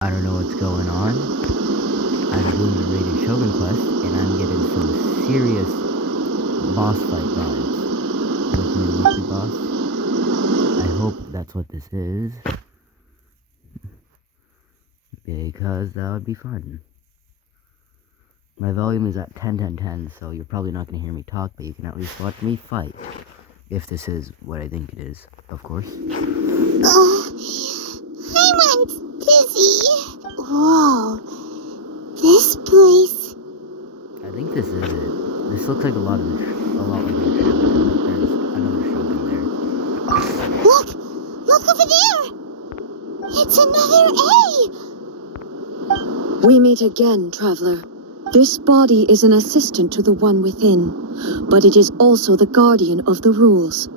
I don't know what's going on. I'm doing the rated shogun quest, and I'm getting some serious boss fight vibes with my weekly boss. I hope that's what this is, because that would be fun. My volume is at 10, so you're probably not going to hear me talk, but you can at least watch me fight. If this is what I think it is, of course. I'm dizzy. Whoa. This place. I think this is it. This looks like a lot like a shogun. There's another shogun there. Look! Look over there! It's another A! We meet again, traveler. This body is an assistant to the one within, but it is also the guardian of the rules.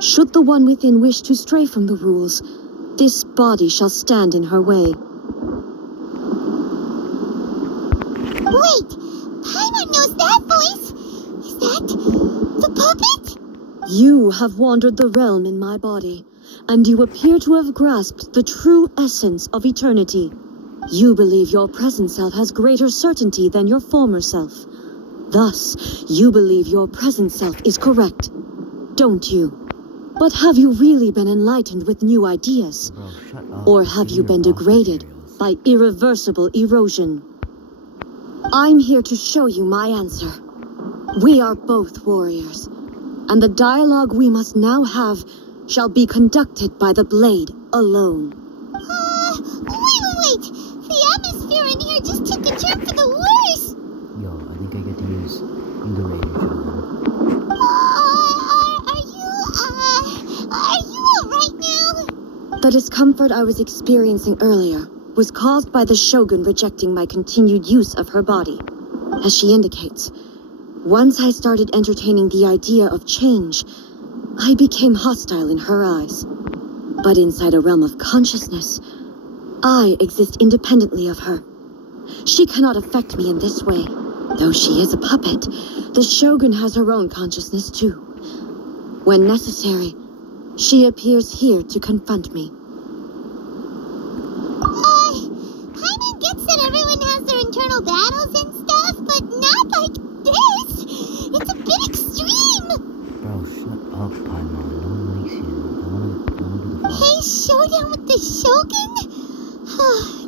Should the one within wish to stray from the rules, this body shall stand in her way. Wait! Paimon knows that voice! Is that the puppet? You have wandered the realm in my body, and you appear to have grasped the true essence of eternity. You believe your present self has greater certainty than your former self. Thus, you believe your present self is correct, don't you? But have you really been enlightened with new ideas? Bro, shut up. Or have you been degraded by irreversible erosion? I'm here to show you my answer. We are both warriors, and the dialogue we must now have shall be conducted by the blade alone. Wait! The atmosphere in here just took a turn for the worse! Yo, I think I get to use the rated shogun. Are you alright now? The discomfort I was experiencing earlier was caused by the Shogun rejecting my continued use of her body. As she indicates, once I started entertaining the idea of change, I became hostile in her eyes. But inside a realm of consciousness, I exist independently of her. She cannot affect me in this way. Though she is a puppet, the Shogun has her own consciousness too. When necessary, she appears here to confront me. Paimon gets that everyone has their internal battles and stuff, but not like this! It's a bit extreme! Bro, shut up, Paimon. No one likes you. I wanna do the vlog. Hey, showdown with the Shogun?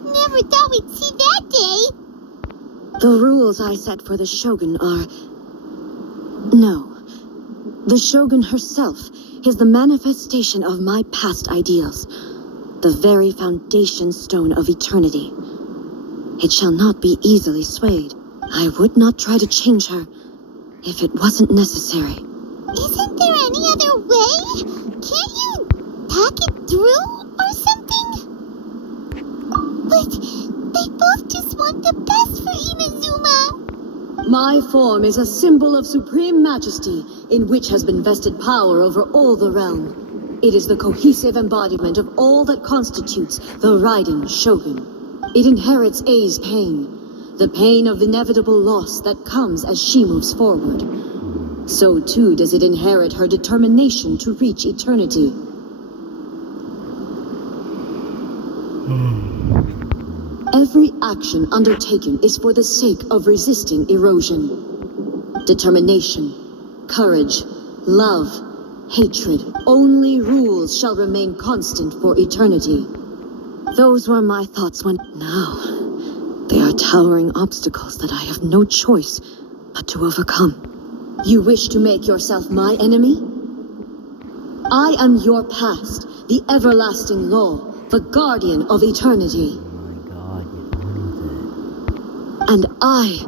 Never thought we'd see that day! The rules I set for the Shogun are... No. The Shogun herself is the manifestation of my past ideals. The very foundation stone of eternity. It shall not be easily swayed. I would not try to change her if it wasn't necessary. Isn't there any other way? Can't you talk it through or something? But they both just want the best for Inazuma. My form is a symbol of supreme majesty in which has been vested power over all the realm. It is the cohesive embodiment of all that constitutes the Raiden Shogun. It inherits A's pain, the pain of inevitable loss that comes as she moves forward. So too does it inherit her determination to reach eternity. Every action undertaken is for the sake of resisting erosion. Determination, courage, love, hatred. Only rules shall remain constant for eternity. Those were my thoughts when... Now, they are towering obstacles that I have no choice but to overcome. You wish to make yourself my enemy? I am your past, the everlasting law, the guardian of eternity. And I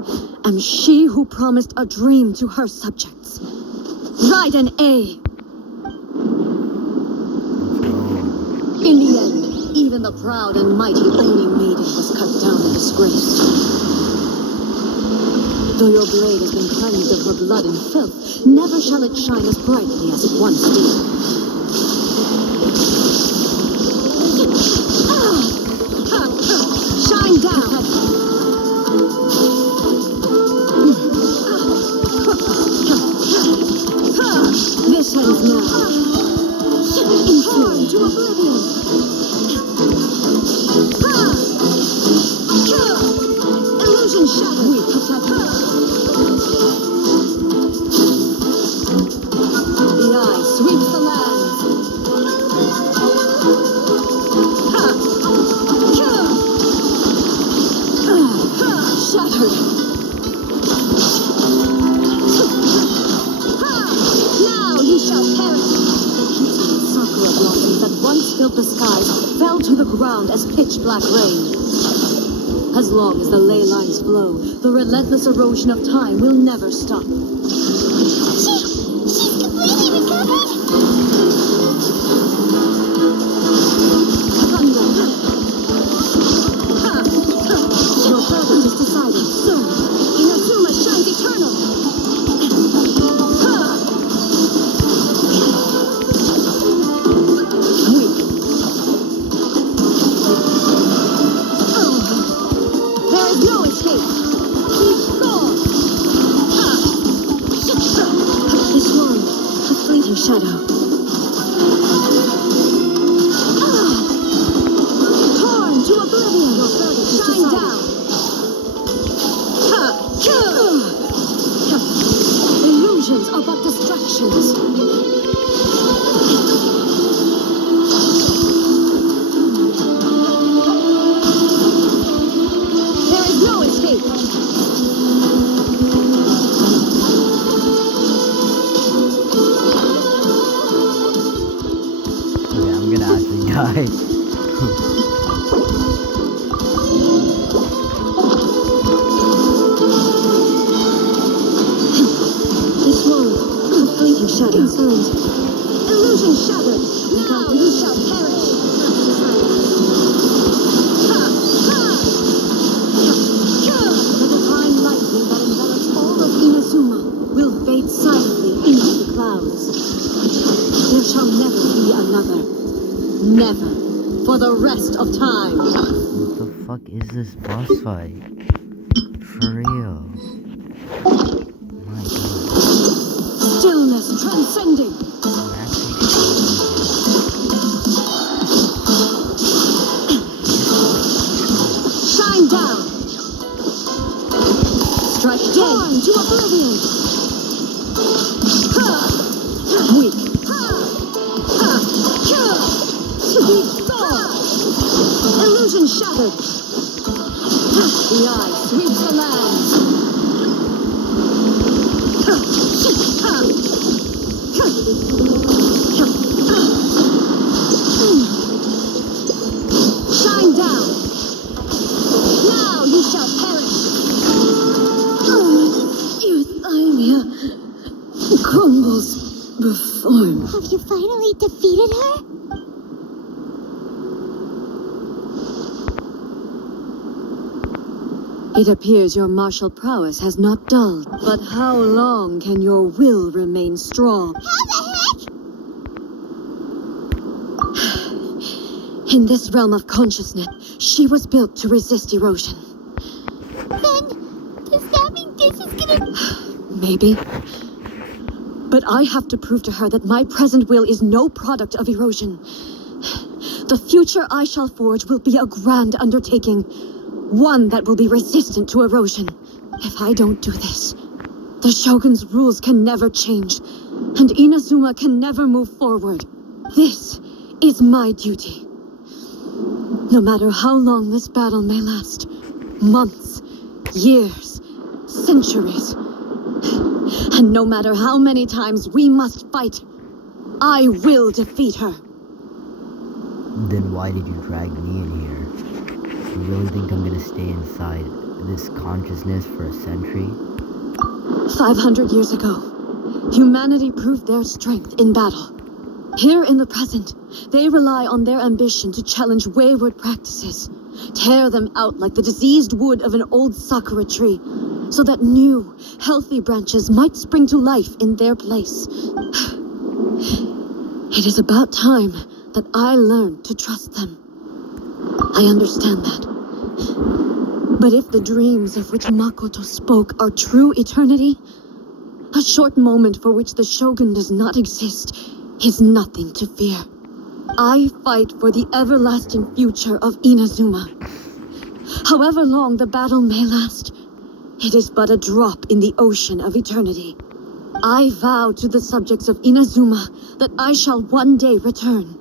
am she who promised a dream to her subjects. Raiden A. In the end, even the proud and mighty Oni maiden was cut down and disgraced. Though your blade has been cleansed of her blood and filth, never shall it shine as brightly as it once did. Shine down! This ends now. In fury to oblivion. pitch black rain. As long as the ley lines flow, the relentless erosion of time will never stop. She's completely recovered? Thunder! Ha! Ha! Your verdict is decided, sir. Inazuma shines eternal! Ha! Weak. Oh. There is no escape. Keep going. Ha! This one, a fleeting shadow. Torn to oblivion. Your verdict is shine down. Ha! Illusions are but distractions. There is no escape. Okay, I'm gonna actually die. This world, a fleeting shadow. Concerned. Illusion shattered. Now you shall perish. Ha! Ha! The divine lightning that envelops all of Inazuma will fade silently into the clouds. There shall never be another. Never. For the rest of time. What the fuck is this boss fight? For real. My god. Stillness transcending. I'm actually Shine down. Strike again to oblivion. Ha! Weak. Ha! Ha! Be gone. Illusion shattered. The eye sweeps the land. Shine down. Now you shall perish. Euthymia crumbles before me. Have you finally defeated her? It appears your martial prowess has not dulled. But how long can your will remain strong? How the heck? In this realm of consciousness, she was built to resist erosion. Then, does that mean this is gonna... Maybe. But I have to prove to her that my present will is no product of erosion. The future I shall forge will be a grand undertaking. One that will be resistant to erosion. If I don't do this, the Shogun's rules can never change, and Inazuma can never move forward. This is my duty. No matter how long this battle may last, months, years, centuries, and no matter how many times we must fight, I will defeat her. Then why did you drag me in here? You really think I'm gonna stay inside this consciousness for a century? 500 years ago, humanity proved their strength in battle. Here in the present, they rely on their ambition to challenge wayward practices, tear them out like the diseased wood of an old sakura tree, so that new, healthy branches might spring to life in their place. It is about time that I learned to trust them. I understand that. But if the dreams of which Makoto spoke are true eternity, a short moment for which the Shogun does not exist is nothing to fear. I fight for the everlasting future of Inazuma. However long the battle may last, it is but a drop in the ocean of eternity. I vow to the subjects of Inazuma that I shall one day return.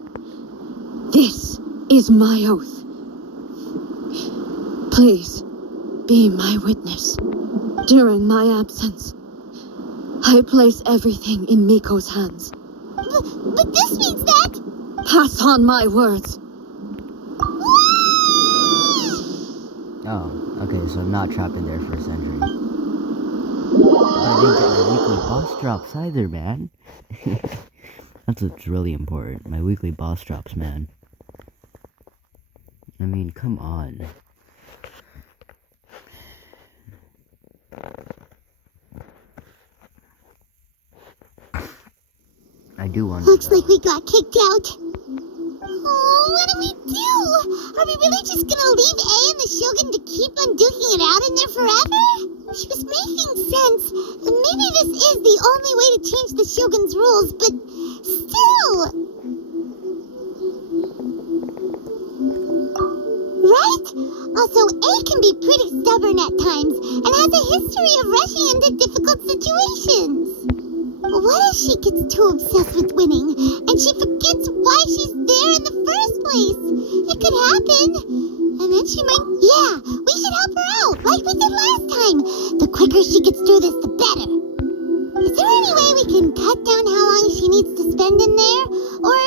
This is my oath. Please, be my witness. During my absence, I place everything in Miko's hands. But this means that... Pass on my words. Oh, okay, so I'm not trapped in there for a century. But I didn't get my weekly boss drops either, man. That's what's really important. My weekly boss drops, man. I mean, come on. I do wonder. Looks like we got kicked out. Oh, what do we do? Are we really just gonna leave A and the Shogun to keep on duking it out in there forever? She was making sense. Maybe this is the only way to change the Shogun's rules, but still. Right? Also, A can be pretty stubborn at times and has a history of rushing into difficult situations. What if she gets too obsessed with winning and she forgets why she's there in the first place? It could happen. And then she might... Yeah, we should help her out, like we did last time. The quicker she gets through this, the better. Is there any way we can cut down how long she needs to spend in there? Or,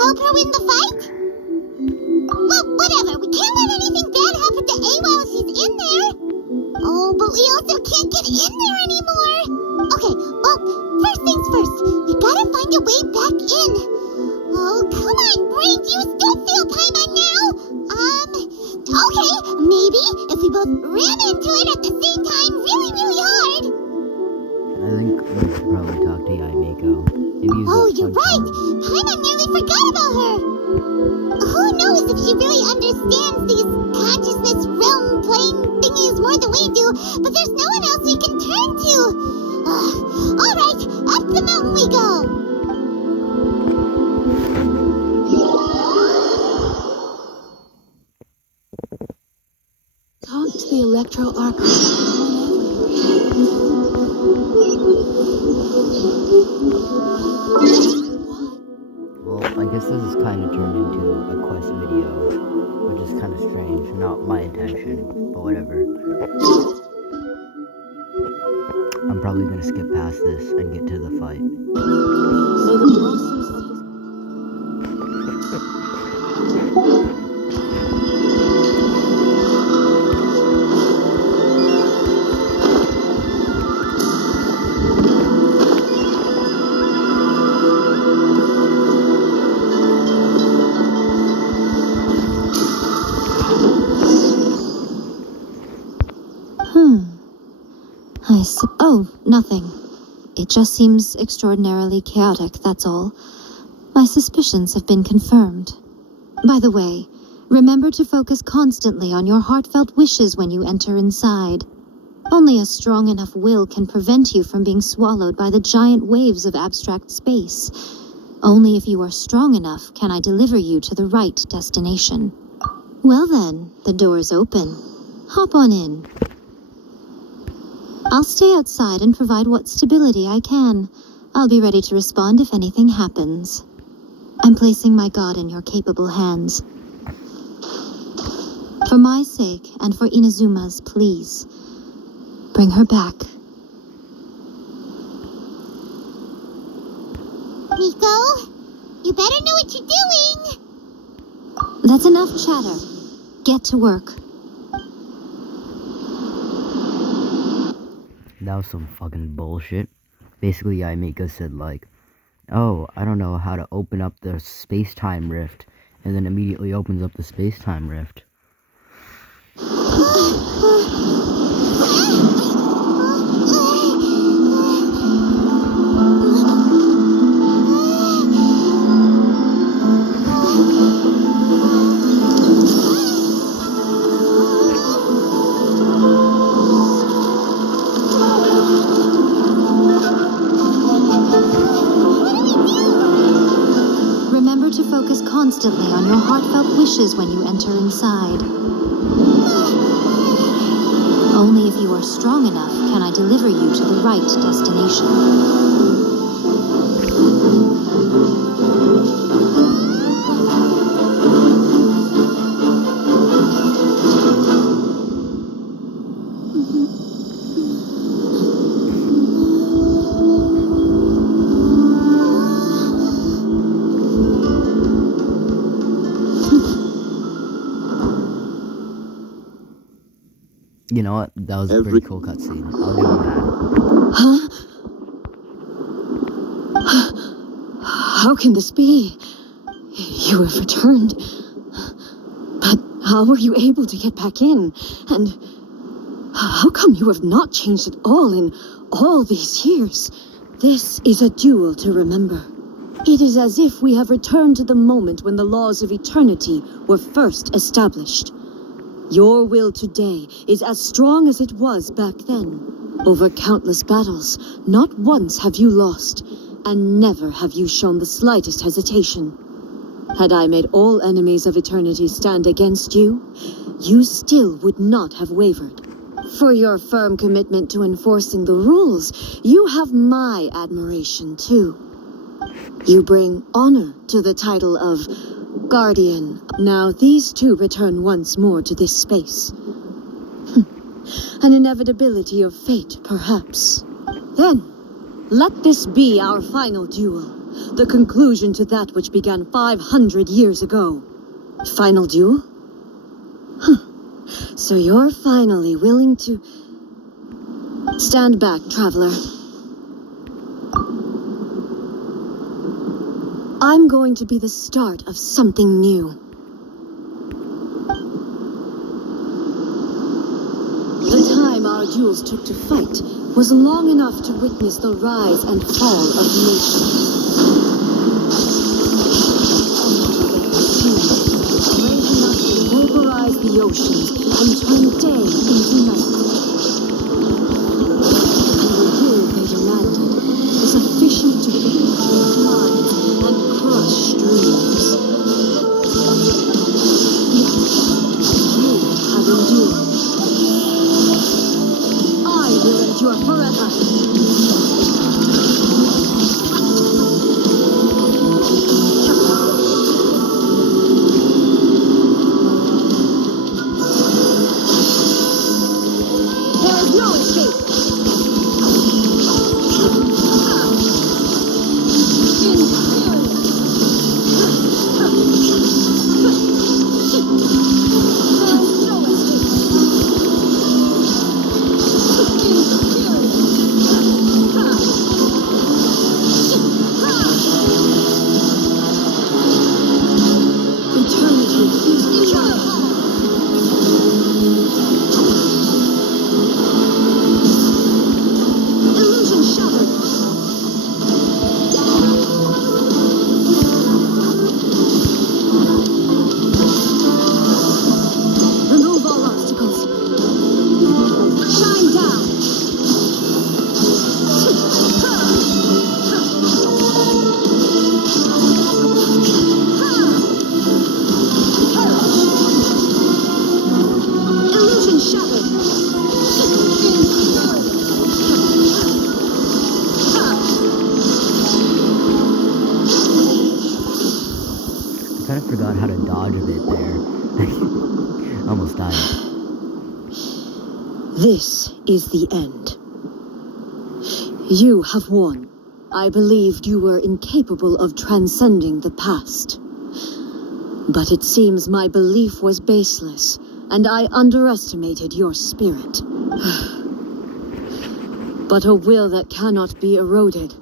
help her win the fight? Well, whatever. We can't let anything bad happen to A while she's in there. Oh, but we also can't get in there anymore. Okay, well, first things first. We gotta find a way back in. Oh, come on, brain juice. Don't feel Paimon now. Okay, maybe if we both ran into it at the same time really, really hard. I think we should probably talk to Yaimiko. Oh, you're right. Paimon nearly forgot about her. Who knows if she really understands these consciousness realm playing thingies more than we do, but there's no one else we can turn to. All right, up the mountain we go. Talk to the Electro Archive. Well, I guess this is kind of turned into a quest video, which is kind of strange. Not my intention, but whatever. I'm probably gonna skip past this and get to the fight. May the blossoms Oh, nothing. It just seems extraordinarily chaotic, that's all. My suspicions have been confirmed. By the way, remember to focus constantly on your heartfelt wishes when you enter inside. Only a strong enough will can prevent you from being swallowed by the giant waves of abstract space. Only if you are strong enough can I deliver you to the right destination. Well then, the door's open. Hop on in. I'll stay outside and provide what stability I can. I'll be ready to respond if anything happens. I'm placing my god in your capable hands. For my sake and for Inazuma's, please, bring her back. Miko, you better know what you're doing. That's enough chatter. Get to work. That was some fucking bullshit. Basically, Yaimiko said like, oh, I don't know how to open up the space-time rift, and then immediately opens up the space-time rift. Remember to focus constantly on your heartfelt wishes when you enter inside. Only if you are strong enough can I deliver you to the right destination. You know what? That was a Every- pretty cool cutscene. I'll give him that. Huh? How can this be? You have returned. But how were you able to get back in? And how come you have not changed at all in all these years? This is a duel to remember. It is as if we have returned to the moment when the laws of eternity were first established. Your will today is as strong as it was back then. Over countless battles, not once have you lost, and never have you shown the slightest hesitation. Had I made all enemies of eternity stand against you, you still would not have wavered. For your firm commitment to enforcing the rules, you have my admiration too. You bring honor to the title of Guardian. Now these two return once more to this space. An inevitability of fate, perhaps. Then, let this be our final duel. The conclusion to that which began 500 years ago. Final duel? So you're finally willing to... Stand back, traveler. I'm going to be the start of something new. The time our duels took to fight was long enough to witness the rise and fall of nations. Brave enough to vaporize the oceans and turn day into night. And the will they demanded was sufficient to penetrate minds and crush dreams. You have endured. I will endure forever. There is no escape. Illusion shattered. Remove all obstacles. Shine down. Illusion shattered. I kind of forgot how to dodge a bit there. Almost died. This is the end. You have won. I believed you were incapable of transcending the past. But it seems my belief was baseless, and I underestimated your spirit. But a will that cannot be eroded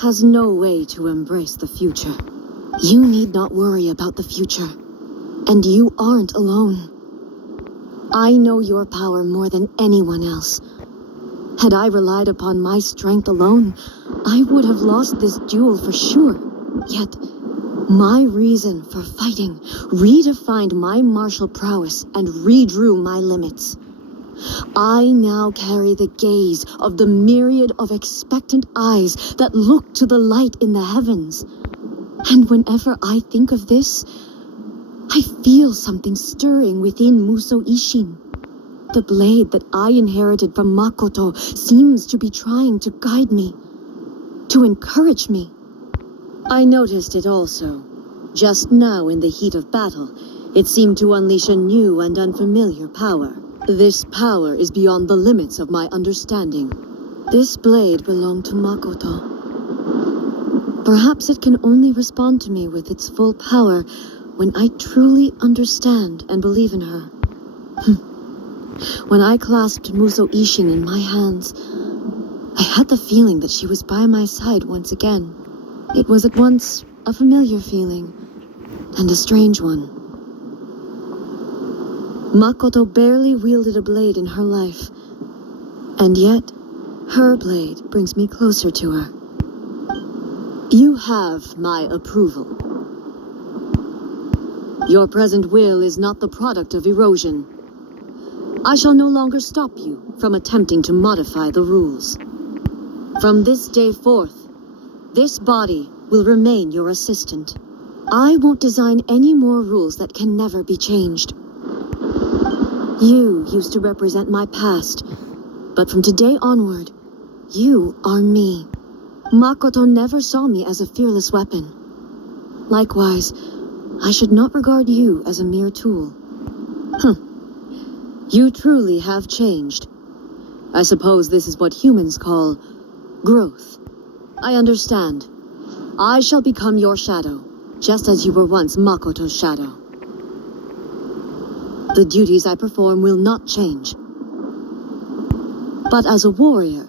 has no way to embrace the future. You need not worry about the future, and you aren't alone. I know your power more than anyone else. Had I relied upon my strength alone, I would have lost this duel for sure. Yet, my reason for fighting redefined my martial prowess and redrew my limits. I now carry the gaze of the myriad of expectant eyes that look to the light in the heavens. And whenever I think of this, I feel something stirring within Muso Ishin. The blade that I inherited from Makoto seems to be trying to guide me, to encourage me. I noticed it also. Just now in the heat of battle, it seemed to unleash a new and unfamiliar power. This power is beyond the limits of my understanding. This blade belonged to Makoto. Perhaps it can only respond to me with its full power when I truly understand and believe in her. When I clasped Muso Ishin in my hands, I had the feeling that she was by my side once again. It was at once a familiar feeling and a strange one. Makoto barely wielded a blade in her life, and yet her blade brings me closer to her. You have my approval. Your present will is not the product of erosion. I shall no longer stop you from attempting to modify the rules. From this day forth, this body will remain your assistant. I won't design any more rules that can never be changed. You used to represent my past, but from today onward, you are me. Makoto never saw me as a fearless weapon. Likewise, I should not regard you as a mere tool. You truly have changed. I suppose this is what humans call growth. I understand. I shall become your shadow, just as you were once Makoto's shadow. The duties I perform will not change. But as a warrior,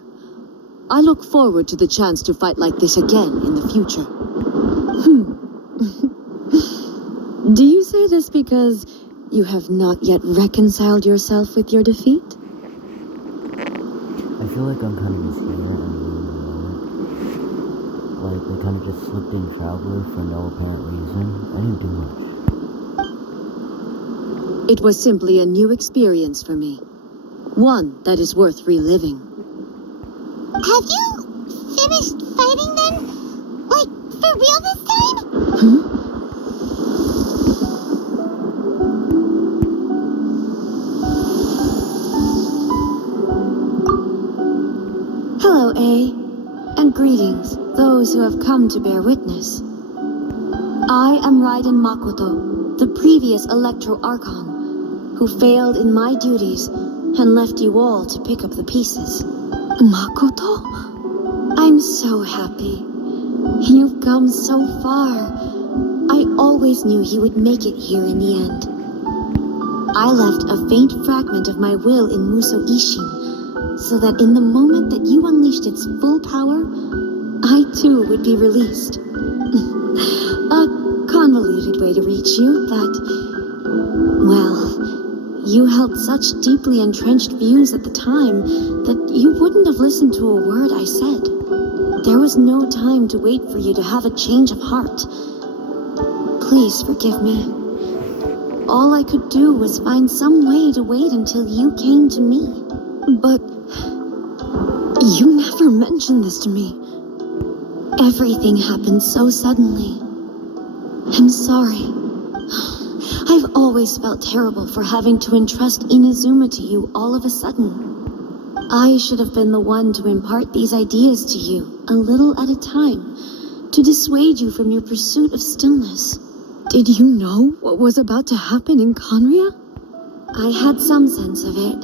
I look forward to the chance to fight like this again in the future. Do you say this because you have not yet reconciled yourself with your defeat? I feel like I'm kind of just here and moving moment. Like, we kind of just slipped in traveler for no apparent reason. I didn't do much. It was simply a new experience for me. One that is worth reliving. Have you finished fighting then? Like, for real this time? Hello, A. And greetings, those who have come to bear witness. I am Raiden Makoto, the previous Electro Archon, who failed in my duties and left you all to pick up the pieces. Makoto? I'm so happy. You've come so far. I always knew you would make it here in the end. I left a faint fragment of my will in Muso Ishin, so that in the moment that you unleashed its full power, I too would be released. A convoluted way to reach you, but... well, you held such deeply entrenched views at the time that you wouldn't have listened to a word I said. There was no time to wait for you to have a change of heart. Please forgive me. All I could do was find some way to wait until you came to me. But you never mentioned this to me. Everything happened so suddenly. I'm sorry. I've always felt terrible for having to entrust Inazuma to you all of a sudden. I should have been the one to impart these ideas to you, a little at a time, to dissuade you from your pursuit of stillness. Did you know what was about to happen in Conria? I had some sense of it.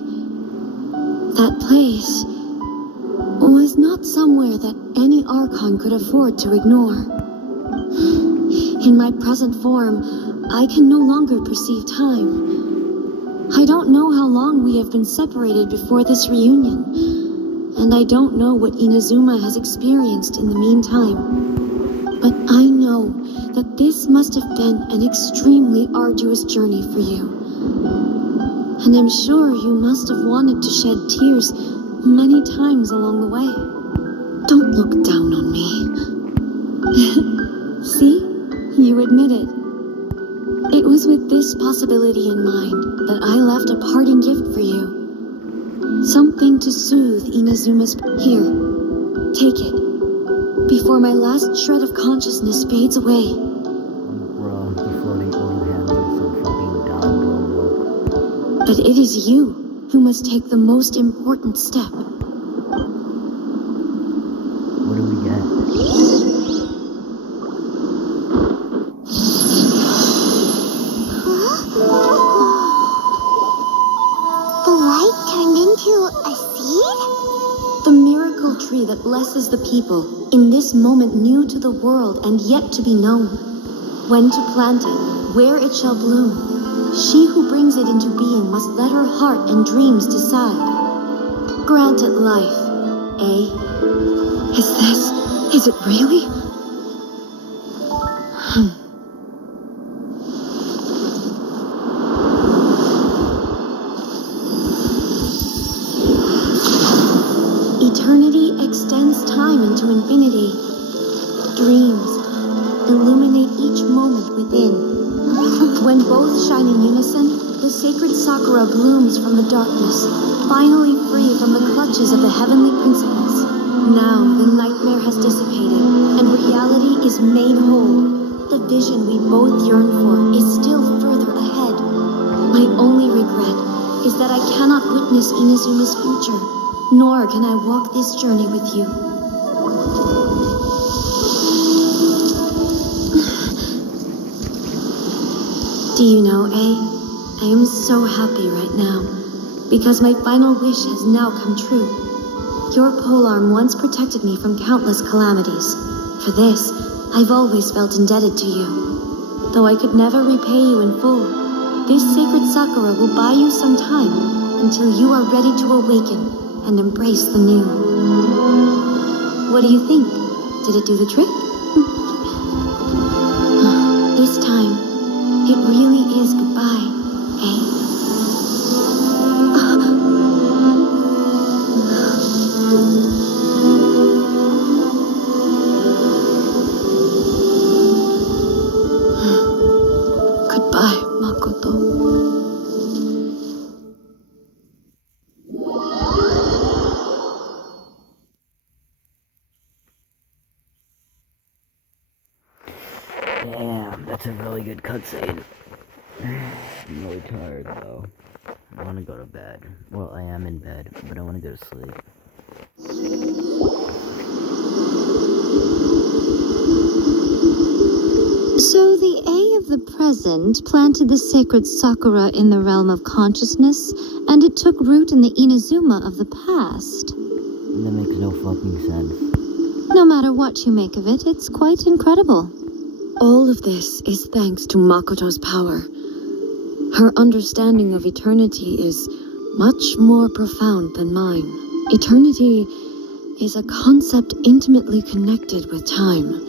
That place was not somewhere that any Archon could afford to ignore. In my present form, I can no longer perceive time. I don't know how long we have been separated before this reunion, and I don't know what Inazuma has experienced in the meantime. But I know that this must have been an extremely arduous journey for you. And I'm sure you must have wanted to shed tears many times along the way. Don't look down on me. See? You admit it. It was with this possibility in mind that I left a parting gift for you. Something to soothe Inazuma's... Here, take it. Before my last shred of consciousness fades away. Bro, before the old handler some fucking dog go. But it is you who must take the most important step. What do we get? The light turned into a seed? The miracle tree that blesses the people, in this moment new to the world and yet to be known. When to plant it, where it shall bloom. She who brings it into being must let her heart and dreams decide. Grant it life, eh? Is it really? Eternity extends time into infinity. Dreams illuminate each moment within. When both shine in unison, the sacred Sakura blooms from the darkness, finally free from the clutches of the heavenly principles. Now the nightmare has dissipated, and reality is made whole. The vision we both yearn for is still further ahead. My only regret is that I cannot witness Inazuma's future, nor can I walk this journey with you. Do you know, I am so happy right now, because my final wish has now come true. Your polearm once protected me from countless calamities. For this, I've always felt indebted to you. Though I could never repay you in full, this sacred Sakura will buy you some time until you are ready to awaken and embrace the new. What do you think? Did it do the trick? This time, it really is goodbye, eh? Goodbye, Makoto. Damn, that's a really good cutscene. I'm really tired though. I want to go to bed. Well, I am in bed, but I want to go to sleep. So the A of the present planted the sacred Sakura in the realm of consciousness, and it took root in the Inazuma of the past. That makes no fucking sense. No matter what you make of it, it's quite incredible. All of this is thanks to Makoto's power. Her understanding of eternity is much more profound than mine. Eternity is a concept intimately connected with time.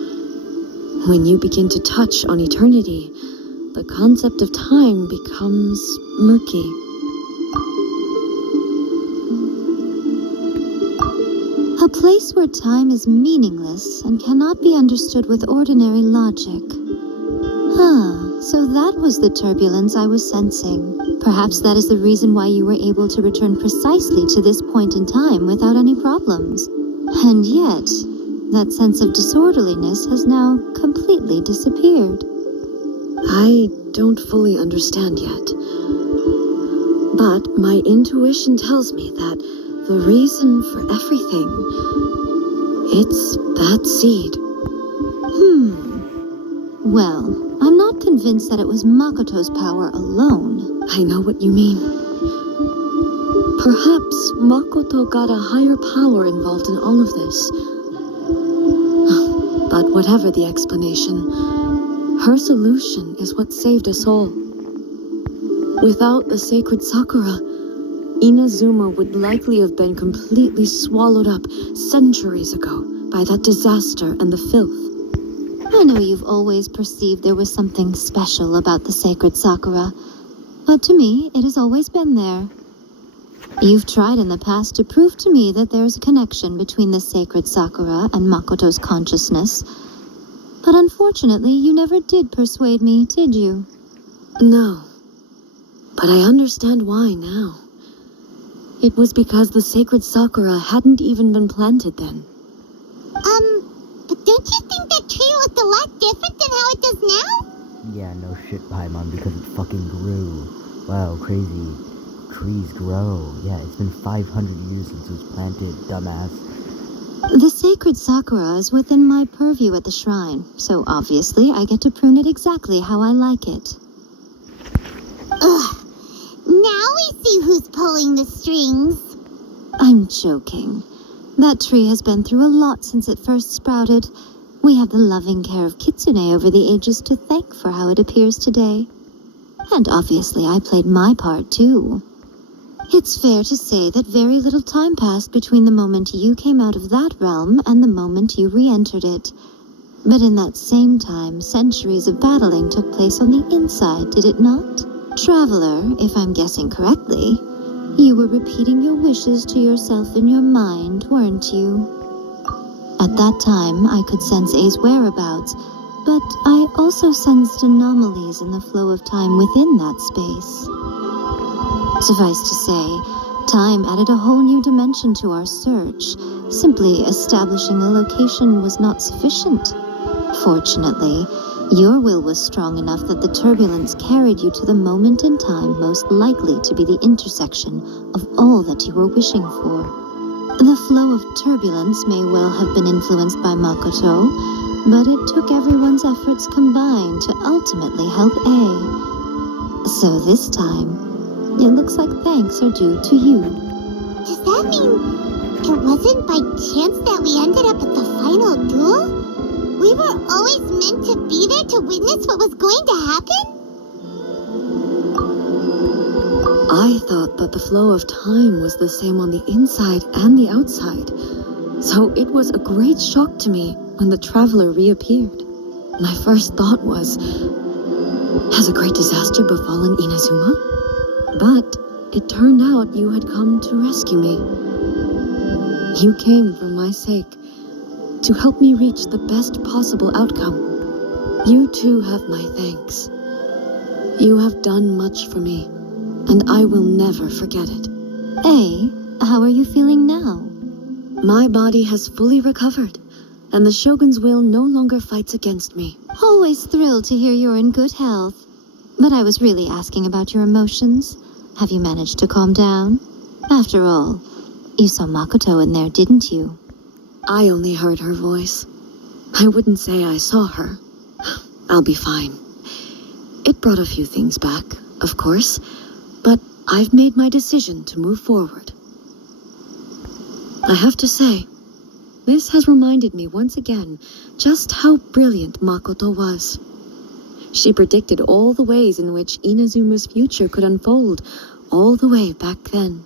When you begin to touch on eternity, the concept of time becomes murky. A place where time is meaningless and cannot be understood with ordinary logic. So that was the turbulence I was sensing. Perhaps that is the reason why you were able to return precisely to this point in time without any problems. And yet, that sense of disorderliness has now completely disappeared. I don't fully understand yet. But my intuition tells me that the reason for everything, it's that seed. Well, I'm not convinced that it was Makoto's power alone. I know what you mean. Perhaps Makoto got a higher power involved in all of this. But whatever the explanation, her solution is what saved us all. Without the sacred Sakura, Inazuma would likely have been completely swallowed up centuries ago by that disaster and the filth. I know you've always perceived there was something special about the sacred Sakura, but to me, it has always been there. You've tried in the past to prove to me that there's a connection between the sacred Sakura and Makoto's consciousness, but unfortunately, you never did persuade me, did you? No, but I understand why now. It was because the sacred Sakura hadn't even been planted then. But don't you think that tree looked a lot different than how it does now? Yeah, no shit, Paimon, because it fucking grew. Wow, crazy. Trees grow. Yeah, it's been 500 years since it was planted, dumbass. The sacred Sakura is within my purview at the shrine, so obviously I get to prune it exactly how I like it. Ugh. Now we see who's pulling the strings. I'm joking. That tree has been through a lot since it first sprouted. We have the loving care of Kitsune over the ages to thank for how it appears today. And obviously I played my part too. It's fair to say that very little time passed between the moment you came out of that realm and the moment you re-entered it. But in that same time, centuries of battling took place on the inside, did it not? Traveler, if I'm guessing correctly, you were repeating your wishes to yourself in your mind, weren't you? At that time, I could sense A's whereabouts, but I also sensed anomalies in the flow of time within that space. Suffice to say, time added a whole new dimension to our search. Simply establishing a location was not sufficient. Fortunately, your will was strong enough that the turbulence carried you to the moment in time most likely to be the intersection of all that you were wishing for. The flow of turbulence may well have been influenced by Makoto, but it took everyone's efforts combined to ultimately help A. So this time, it looks like thanks are due to you. Does that mean it wasn't by chance that we ended up at the final duel? We were always meant to be there to witness what was going to happen? I thought that the flow of time was the same on the inside and the outside, so it was a great shock to me when the traveler reappeared. My first thought was, has a great disaster befallen Inazuma? But it turned out you had come to rescue me. You came for my sake, to help me reach the best possible outcome. You too have my thanks. You have done much for me, and I will never forget it. A, how are you feeling now? My body has fully recovered, and the Shogun's will no longer fights against me. Always thrilled to hear you're in good health. But I was really asking about your emotions. Have you managed to calm down? After all, you saw Makoto in there, didn't you? I only heard her voice. I wouldn't say I saw her. I'll be fine. It brought a few things back, of course, but I've made my decision to move forward. I have to say, this has reminded me once again just how brilliant Makoto was. She predicted all the ways in which Inazuma's future could unfold, all the way back then.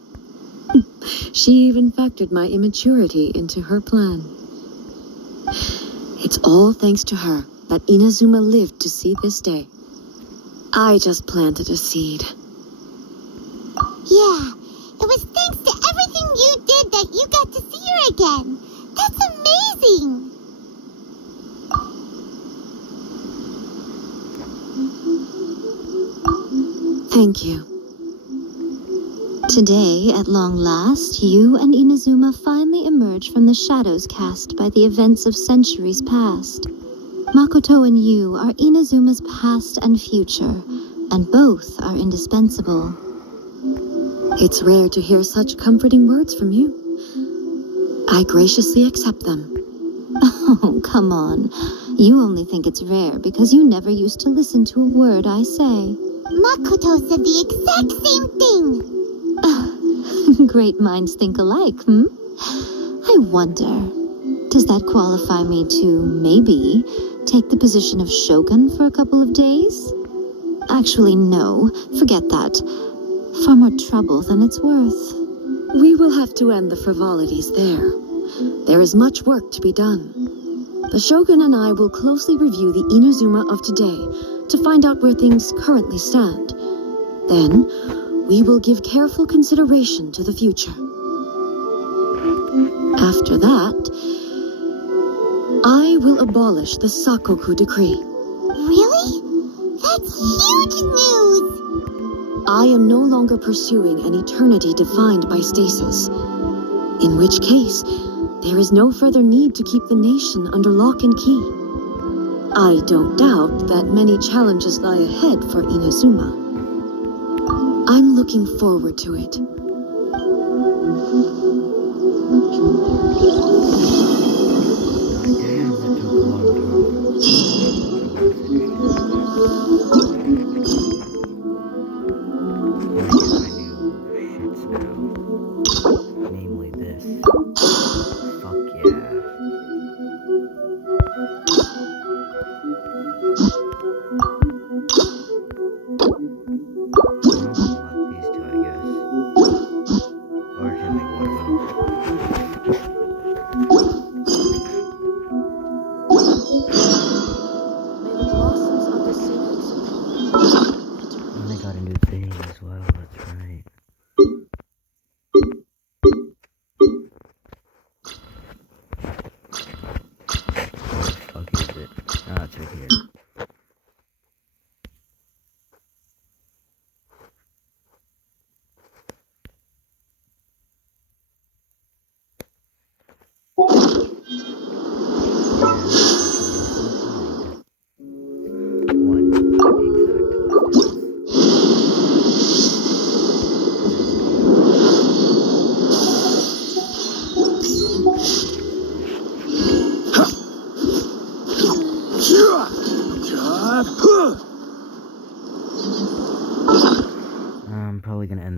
She even factored my immaturity into her plan. It's all thanks to her that Inazuma lived to see this day. I just planted a seed. Yeah, it was thanks to everything you did that you got to see her again. That's amazing! Thank you. Today, at long last, you and Inazuma finally emerge from the shadows cast by the events of centuries past. Makoto and you are Inazuma's past and future, and both are indispensable. It's rare to hear such comforting words from you. I graciously accept them. Oh, come on. You only think it's rare because you never used to listen to a word I say. Makoto said the exact same thing. Great minds think alike, hmm? I wonder, does that qualify me to, maybe, take the position of shogun for a couple of days? Actually, no. Forget that. Far more trouble than it's worth. We will have to end the frivolities there. There is much work to be done. The Shogun and I will closely review the Inazuma of today to find out where things currently stand. Then, we will give careful consideration to the future. After that, I will abolish the Sakoku decree. Really? That's huge news! I am no longer pursuing an eternity defined by stasis. In which case, there is no further need to keep the nation under lock and key. I don't doubt that many challenges lie ahead for Inazuma. I'm looking forward to it. Damn, that took a long time. Namely this. Fuck yeah.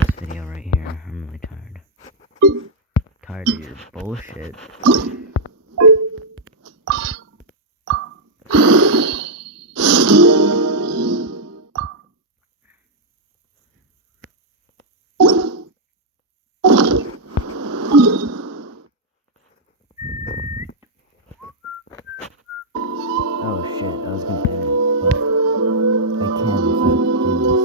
this video right here. I'm really tired. Tired of your bullshit. Oh shit, I was gonna end it, but I can't in fact do this.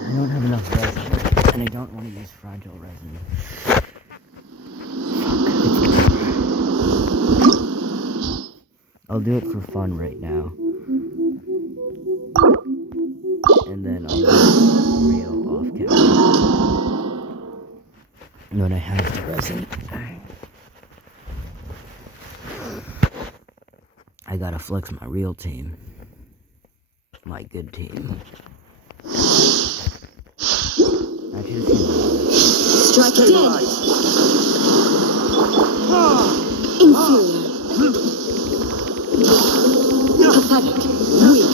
I don't have enough resin, and I don't want to use fragile resin. I'll do it for fun right now. And then I'll do it real off camera. When I have the resin. I gotta flex my real team. My good team. Strike dead! Inferior. Pathetic. Weak.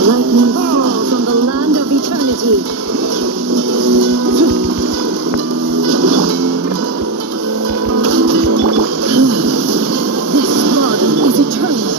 Lightning falls on the land of eternity. This blood is eternal.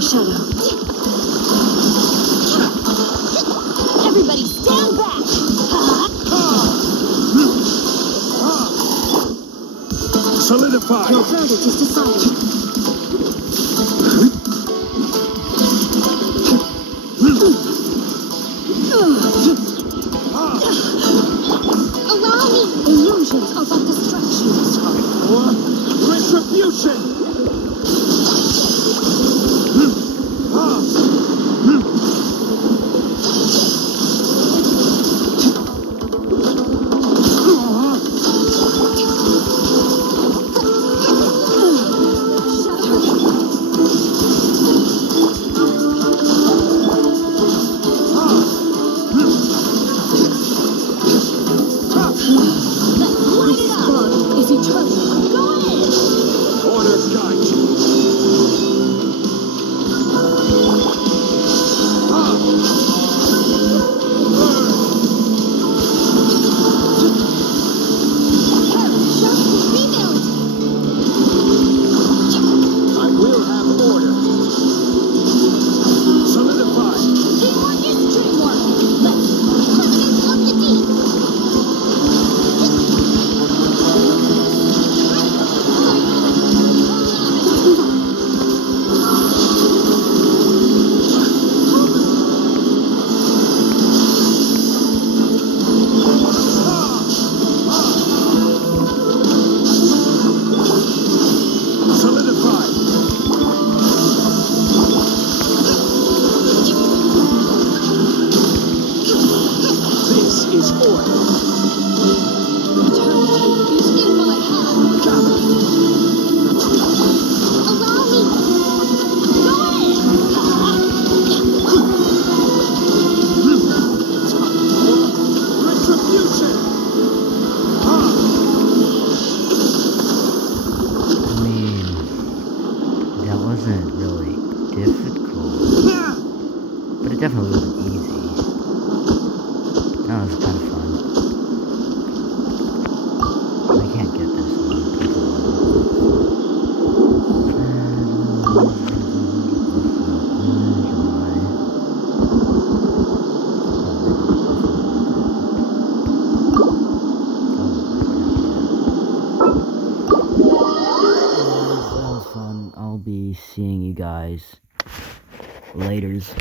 Shadow. Everybody stand back! Solidify! Your verdict is decided. Allow me! Illusions are but distractions. Or retribution! difficult. But it definitely wasn't easy. That was kind of fun. I can't get this one. That was fun. I'll be seeing you guys laters.